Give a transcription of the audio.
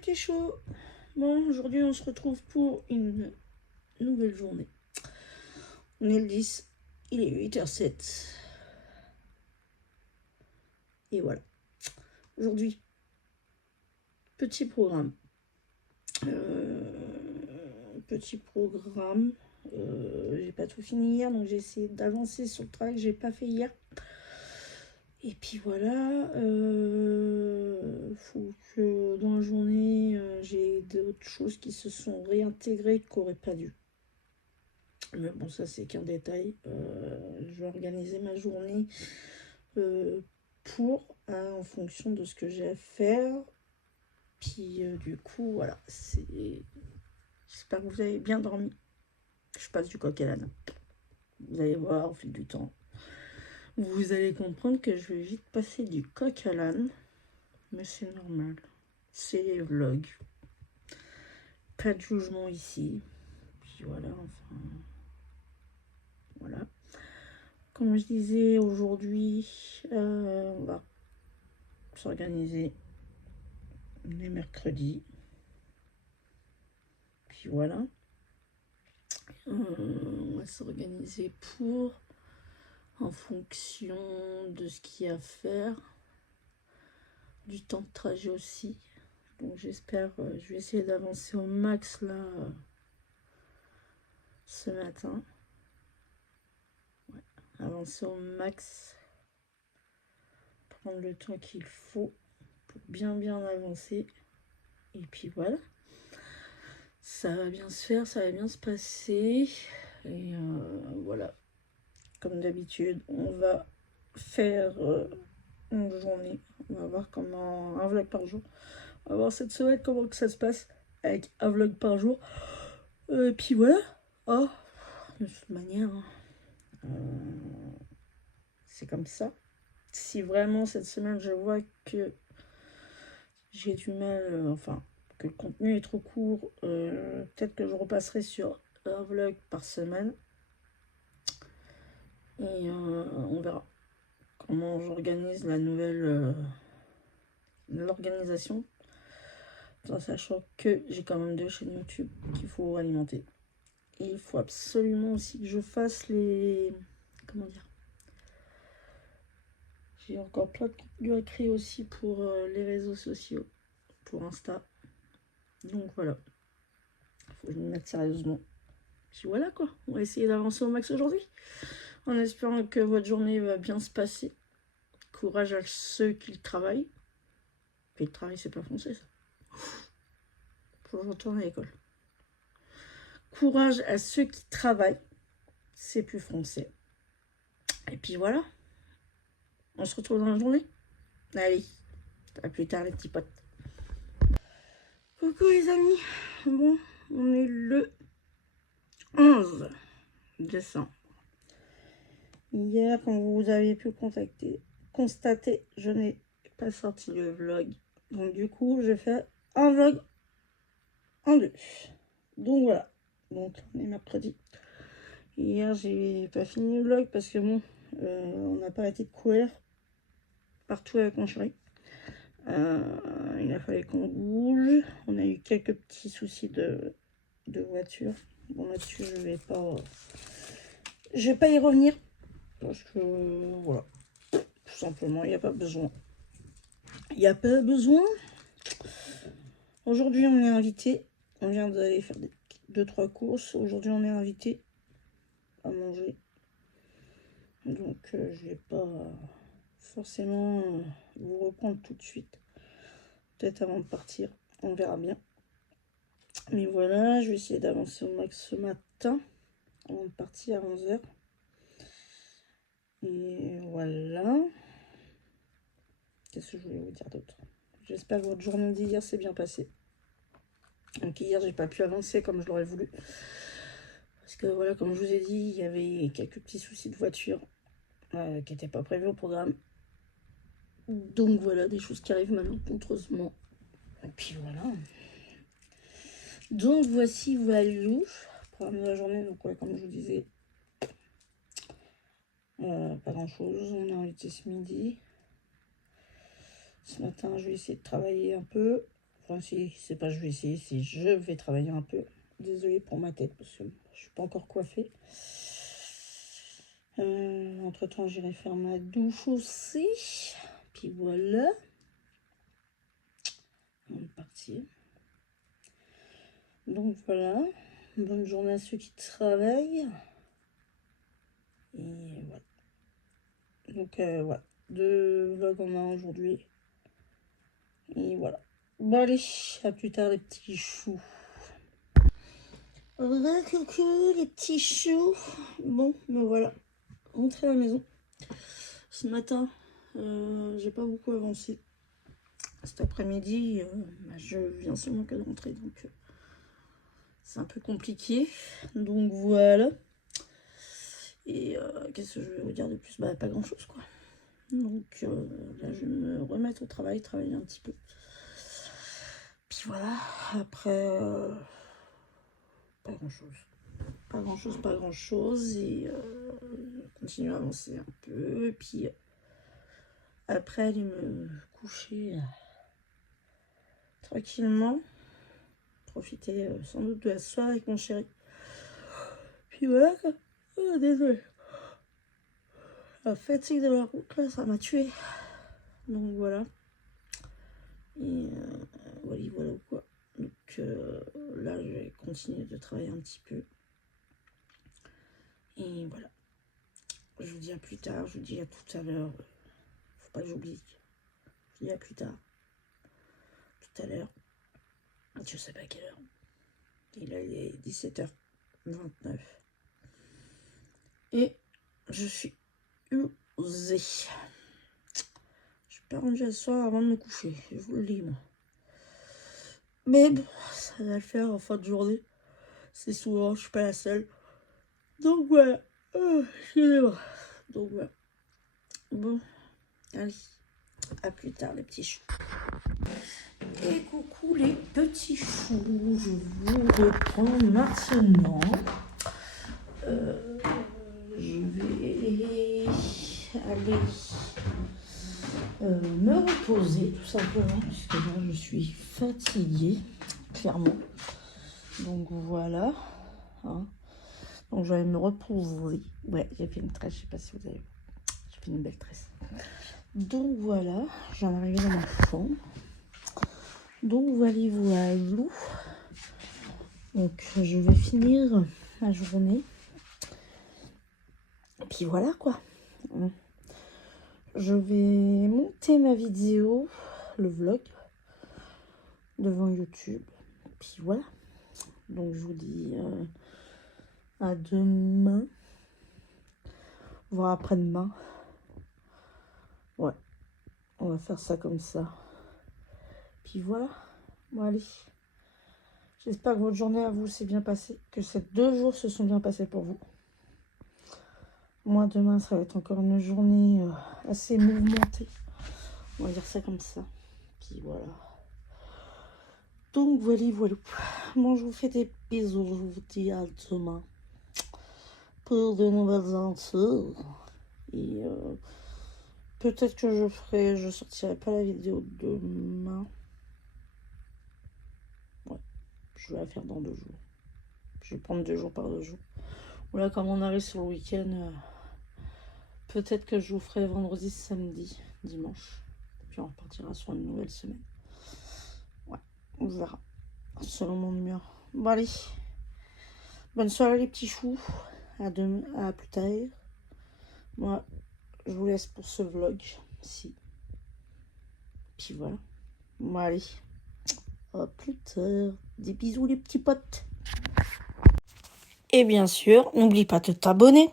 petits chauds. Bon, aujourd'hui on se retrouve pour une nouvelle journée. On est le 10, il est 8h07. Et voilà. Aujourd'hui, petit programme. J'ai pas tout fini hier, donc j'ai essayé d'avancer sur le travail que j'ai pas fait hier. Et puis voilà, faut que dans la journée, j'ai d'autres choses qui se sont réintégrées qui n'auraient pas dû. Mais bon, ça c'est qu'un détail. Je vais organiser ma journée en fonction de ce que j'ai à faire. Puis du coup, voilà, j'espère que vous avez bien dormi. Je passe du coq à l'âne. Vous allez voir au fil du temps. Vous allez comprendre que je vais vite passer du coq à l'âne. Mais c'est normal. C'est les vlogs. Pas de jugement ici. Puis voilà, enfin. Voilà. Comme je disais, aujourd'hui, on va s'organiser les mercredis. Puis voilà. On va s'organiser en fonction de ce qu'il y a à faire. Du temps de trajet aussi. Donc j'espère, je vais essayer d'avancer au max là ce matin. Ouais, avancer au max. Prendre le temps qu'il faut pour bien avancer. Et puis voilà. Ça va bien se faire, ça va bien se passer. Et voilà. Comme d'habitude, on va faire une journée. On va voir comment un vlog par jour. On va voir cette semaine comment que ça se passe avec un vlog par jour. Et puis voilà. Oh, de toute manière, c'est comme ça. Si vraiment cette semaine je vois que j'ai du mal, enfin que le contenu est trop court, peut-être que je repasserai sur un vlog par semaine. Et on verra comment j'organise l'organisation, en sachant que j'ai quand même 2 chaînes YouTube qu'il faut alimenter. Et il faut absolument aussi que je fasse comment dire, j'ai encore plein de contenu à créer aussi pour les réseaux sociaux, pour Insta. Donc voilà, faut que je m'y mette sérieusement. Puis voilà quoi, on va essayer d'avancer au max aujourd'hui, en espérant que votre journée va bien se passer. Courage à ceux qui travaillent. Puis le travail, c'est pas français, ça. Faut que je retourne à l'école. Courage à ceux qui travaillent. C'est plus français. Et puis voilà. On se retrouve dans la journée. Allez, à plus tard les petits potes. Coucou les amis. Bon, on est le 11 décembre. Hier, quand vous avez pu constater, je n'ai pas sorti le vlog. Donc du coup, je fais un vlog en 2. Donc voilà. Donc on est mercredi. Hier, j'ai pas fini le vlog parce que bon, on n'a pas arrêté de courir partout avec mon chéri. Il a fallu qu'on bouge. On a eu quelques petits soucis de voiture. Bon, là-dessus, je vais pas y revenir parce que voilà, tout simplement, il n'y a pas besoin. Il n'y a pas besoin. Aujourd'hui, on est invité. On vient d'aller faire 2-3 courses. Aujourd'hui, on est invité à manger. Donc, je vais pas forcément vous reprendre tout de suite. Peut-être avant de partir. On verra bien. Mais voilà, je vais essayer d'avancer au max ce matin avant de partir à 11h. Et voilà. Qu'est-ce que je voulais vous dire d'autre? J'espère que votre journée d'hier s'est bien passée. Donc hier, j'ai pas pu avancer comme je l'aurais voulu. Parce que voilà, comme je vous ai dit, il y avait quelques petits soucis de voiture qui n'étaient pas prévus au programme. Donc voilà, des choses qui arrivent malencontreusement. Et puis voilà. Donc voici Valou. Programme de la journée, donc ouais, comme je vous disais, pas grand chose. On est invité ce midi. Ce matin, je vais essayer de travailler un peu. Enfin, si c'est pas je vais essayer, si je vais travailler un peu. Désolée pour ma tête parce que je suis pas encore coiffée. Entre temps, j'irai faire ma douche aussi. Puis voilà. On est parti. Donc voilà. Bonne journée à ceux qui travaillent. Et voilà. Donc voilà. 2 vlogs en un aujourd'hui. Et voilà. Bon allez, à plus tard les petits choux. Voilà, coucou les petits choux. Bon, ben voilà. Rentrée à la maison. Ce matin, j'ai pas beaucoup avancé. Cet après-midi, je viens seulement que de rentrer, donc c'est un peu compliqué. Donc voilà. Et qu'est-ce que je vais vous dire de plus? Bah pas grand-chose quoi. Donc là, je vais me remettre au travail, travailler un petit peu. Puis voilà. Après, pas grand-chose. Pas grand-chose, pas grand-chose. Et continuer à avancer un peu. Et puis après, aller me coucher tranquillement. Profiter sans doute de la soirée avec mon chéri. Puis voilà quoi. Oh, désolé. La fatigue de la route là, ça m'a tué. Donc voilà. Et voilà quoi. Donc là, je vais continuer de travailler un petit peu. Et voilà. Je vous dis à plus tard. Je vous dis à tout à l'heure. Faut pas que j'oublie. Je vous dis à plus tard. Tout à l'heure. Je sais pas à quelle heure. Et là, il est 17h29. Et je suis usée. Je suis pas rangée le soir avant de me coucher. Je vous le dis, moi. Mais bon, ça va le faire en fin de journée. C'est souvent, je suis pas la seule. Donc voilà. Oh, excusez-moi. Donc voilà. Bon, allez. À plus tard, les petits choux. Et coucou les petits choux. Je vous reprends maintenant. Je vais aller me reposer tout simplement. Parce que là, je suis fatiguée. Clairement. Donc voilà. Hein. Donc je vais me reposer. Ouais, j'ai fait une tresse, je sais pas si vous avez vu. J'ai fait une belle tresse. Donc voilà, j'en arrive dans ma chambre. Donc voilà. Donc je vais finir ma journée. Puis voilà quoi. Je vais monter ma vidéo, le vlog, devant YouTube. Puis voilà. Donc je vous dis à demain, voire après-demain. Ouais, on va faire ça comme ça. Puis voilà. Bon allez. J'espère que votre journée à vous s'est bien passée, que ces 2 jours se sont bien passés pour vous. Moi demain, ça va être encore une journée assez mouvementée. On va dire ça comme ça. Puis voilà. Donc voilà. Bon, je vous fais des bisous. Je vous dis à demain pour de nouvelles aventures. Et peut-être que je sortirai pas la vidéo demain. Ouais, je vais la faire dans 2 jours. Je vais prendre 2 jours par 2 jours. Voilà, comme on arrive sur le week-end, peut-être que je vous ferai vendredi, samedi, dimanche. Puis on repartira sur une nouvelle semaine. Ouais, on verra. Selon mon humeur. Bon allez. Bonne soirée les petits choux. À plus tard. Moi, je vous laisse pour ce vlog. Si. Puis voilà. Bon allez. À plus tard. Des bisous les petits potes. Et bien sûr, n'oublie pas de t'abonner.